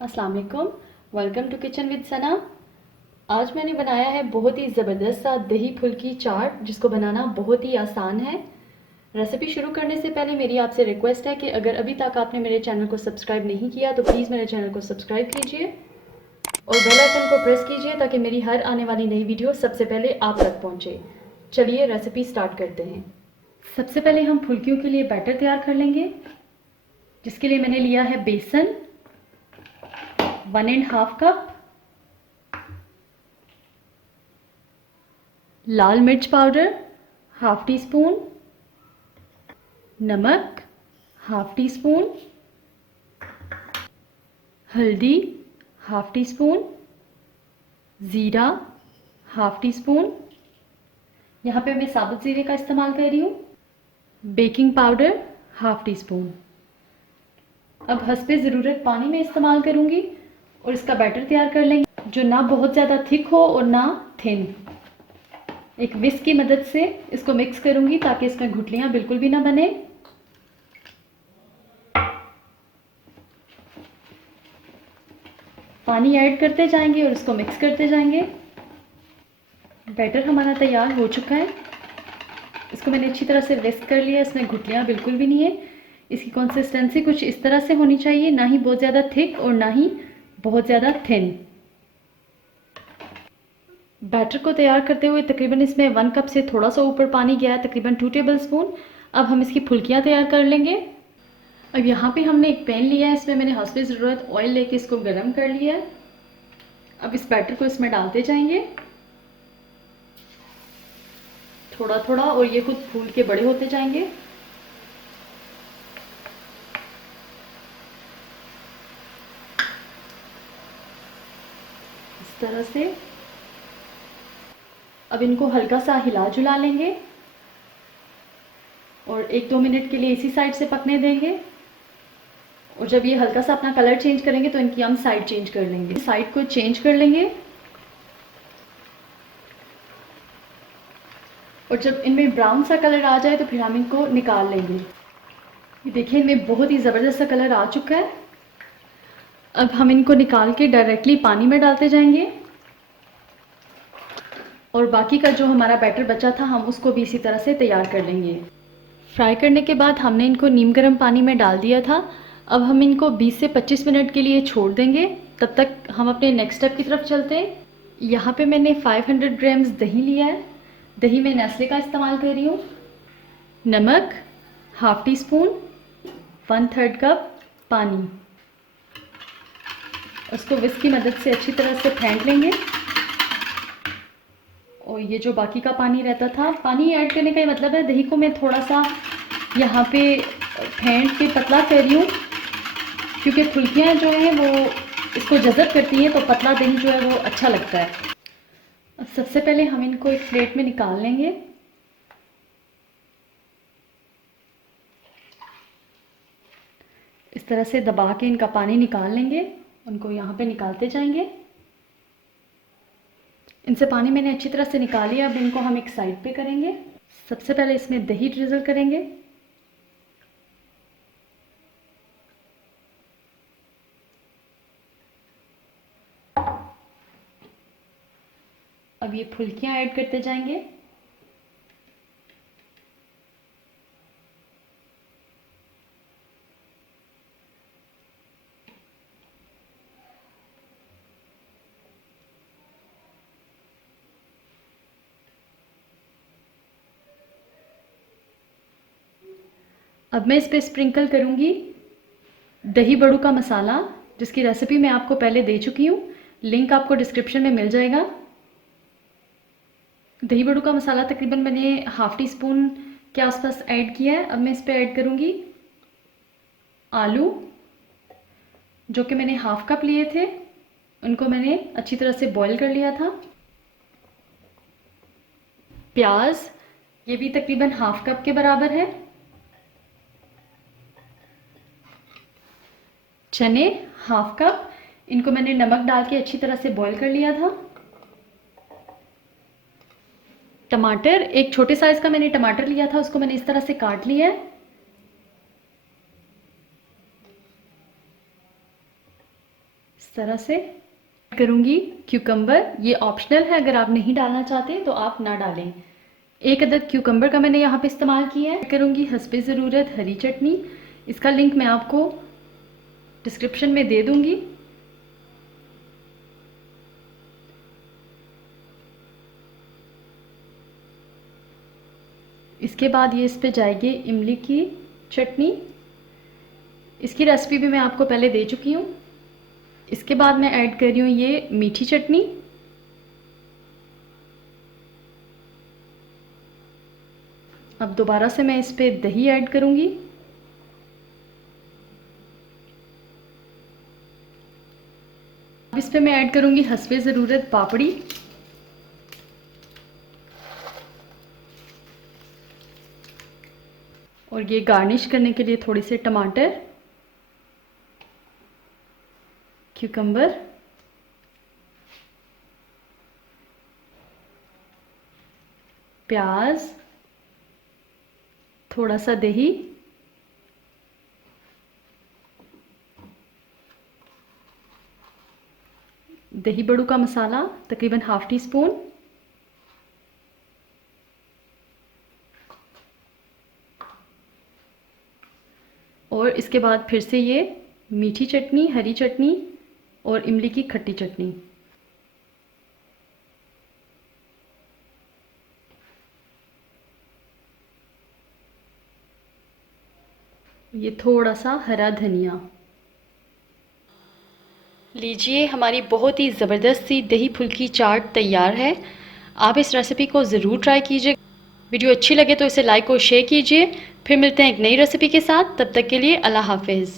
अस्सलाम वालेकुम। Welcome to kitchen with सना। आज मैंने बनाया है बहुत ही ज़बरदस्त सा दही फुल्की चाट, जिसको बनाना बहुत ही आसान है। रेसिपी शुरू करने से पहले मेरी आपसे रिक्वेस्ट है कि अगर अभी तक आपने मेरे चैनल को सब्सक्राइब नहीं किया तो प्लीज़ मेरे चैनल को सब्सक्राइब कीजिए और बेल आइकन को प्रेस कीजिए ताकि मेरी हर आने वाली नई वीडियो सबसे पहले आप तक पहुँचे। चलिए रेसिपी स्टार्ट करते हैं। सबसे पहले हम फुल्कियों के लिए बैटर तैयार कर लेंगे, जिसके लिए मैंने लिया है बेसन 1.5 कप, लाल मिर्च पाउडर हाफ टी स्पून, नमक हाफ टी स्पून, हल्दी हाफ टी स्पून, ज़ीरा हाफ टी स्पून, यहाँ पे मैं साबुत ज़ीरे का इस्तेमाल कर रही हूँ, baking powder half tea spoon. अब हस्बे ज़रूरत पानी में इस्तेमाल करूँगी और इसका बैटर तैयार कर लेंगे, जो ना बहुत ज़्यादा थिक हो और ना थिन। एक विस्क की मदद से इसको मिक्स करूँगी ताकि इसमें गुठलियाँ बिल्कुल भी ना बने। पानी ऐड करते जाएंगे और इसको मिक्स करते जाएंगे। बैटर हमारा तैयार हो चुका है। इसको मैंने अच्छी तरह से विस्क कर लिया, इसमें गुठलियाँ बिल्कुल भी नहीं है। इसकी कंसिस्टेंसी कुछ इस तरह से होनी चाहिए, ना ही बहुत ज़्यादा थिक और ना ही बहुत ज़्यादा थिन। बैटर को तैयार करते हुए तकरीबन इसमें 1 कप से थोड़ा सा ऊपर पानी गया है, तकरीबन 2 टेबल स्पून। अब हम इसकी फुल्कियाँ तैयार कर लेंगे। अब यहाँ पे हमने एक पैन लिया है, इसमें मैंने हस्बे ज़रूरत ऑयल लेके इसको गर्म कर लिया है। अब इस बैटर को इसमें डालते जाएंगे थोड़ा थोड़ा, और ये खुद फूल के बड़े होते जाएंगे। इस तरह से अब इनको हल्का सा हिला जुला लेंगे और 1-2 मिनट के लिए इसी साइड से पकने देंगे। और जब ये हल्का सा अपना कलर चेंज करेंगे तो इनकी हम साइड चेंज कर लेंगे, साइड को चेंज कर लेंगे। और जब इनमें ब्राउन सा कलर आ जाए तो फिर हम इनको निकाल लेंगे। ये देखिए इनमें बहुत ही ज़बरदस्त सा कलर आ चुका है। अब हम इनको निकाल के डायरेक्टली पानी में डालते जाएंगे और बाकी का जो हमारा बैटर बचा था हम उसको भी इसी तरह से तैयार कर लेंगे। फ्राई करने के बाद हमने इनको नीम गर्म पानी में डाल दिया था। अब हम इनको 20 से 25 मिनट के लिए छोड़ देंगे। तब तक हम अपने नेक्स्ट स्टेप की तरफ चलते हैं। यहाँ पे मैंने 500 ग्राम्स दही लिया है। दही में नेस्ले का इस्तेमाल कर रही हूँ। नमक हाफ टी स्पून, 1/3 कप पानी। उसको विस्क की मदद से अच्छी तरह से फेंट लेंगे। और ये जो बाकी का पानी रहता था, पानी ऐड करने का ही मतलब है दही को मैं थोड़ा सा यहाँ पे फेंट के पतला कर रही हूँ, क्योंकि फुल्कियाँ जो हैं वो इसको जज़ब करती हैं, तो पतला दही जो है वो अच्छा लगता है। अब सबसे पहले हम इनको एक प्लेट में निकाल लेंगे। इस तरह से दबा के इनका पानी निकाल लेंगे, उनको यहाँ पे निकालते जाएंगे। इनसे पानी मैंने अच्छी तरह से निकाल लिया। अब इनको हम एक साइड पे करेंगे। सबसे पहले इसमें दही ड्रिजल करेंगे। अब ये फुल्कियाँ ऐड करते जाएंगे। अब मैं इस पे स्प्रिंकल करूँगी दही बड़ू का मसाला, जिसकी रेसिपी मैं आपको पहले दे चुकी हूँ। लिंक आपको डिस्क्रिप्शन में मिल जाएगा। दही बड़ू का मसाला तकरीबन मैंने हाफ टी स्पून के आसपास ऐड किया है। अब मैं इस पे ऐड करूँगी आलू, जो कि मैंने हाफ कप लिए थे। उनको मैंने अच्छी तरह से बॉईल कर लिया था। प्याज, ये भी तकरीबन हाफ कप के बराबर है। चने हाफ कप, इनको मैंने नमक डाल के अच्छी तरह से बॉईल कर लिया था। टमाटर, एक छोटे साइज़ का मैंने टमाटर लिया था, उसको मैंने इस तरह से काट लिया है। इस तरह से करूँगी। क्यूकम्बर ये ऑप्शनल है, अगर आप नहीं डालना चाहते तो आप ना डालें। 1 अदद क्यूकम्बर का मैंने यहाँ पे इस्तेमाल किया है। करूँगी हस्बे ज़रूरत हरी चटनी, इसका लिंक मैं आपको डिस्क्रिप्शन में दे दूँगी। इसके बाद ये इस पे जाएगी इमली की चटनी, इसकी रेसिपी भी मैं आपको पहले दे चुकी हूँ। इसके बाद मैं ऐड कर रही हूँ ये मीठी चटनी, अब दोबारा से मैं इस पे दही ऐड करूँगी। अब इस पे मैं ऐड करूँगी हस्बे ज़रूरत पापड़ी, और ये गार्निश करने के लिए थोड़े से टमाटर, क्यूकम्बर, प्याज, थोड़ा सा दही, दही बड़ू का मसाला तकरीबन ½ टीस्पून, और इसके बाद फिर से ये मीठी चटनी, हरी चटनी और इमली की खट्टी चटनी। ये थोड़ा सा हरा धनिया। लीजिए, हमारी बहुत ही ज़बरदस्त सी दही फुल्की चाट तैयार है। आप इस रेसिपी को ज़रूर ट्राई कीजिए। वीडियो अच्छी लगे तो इसे लाइक और शेयर कीजिए। फिर मिलते हैं एक नई रेसिपी के साथ, तब तक के लिए अल्लाह हाफिज़।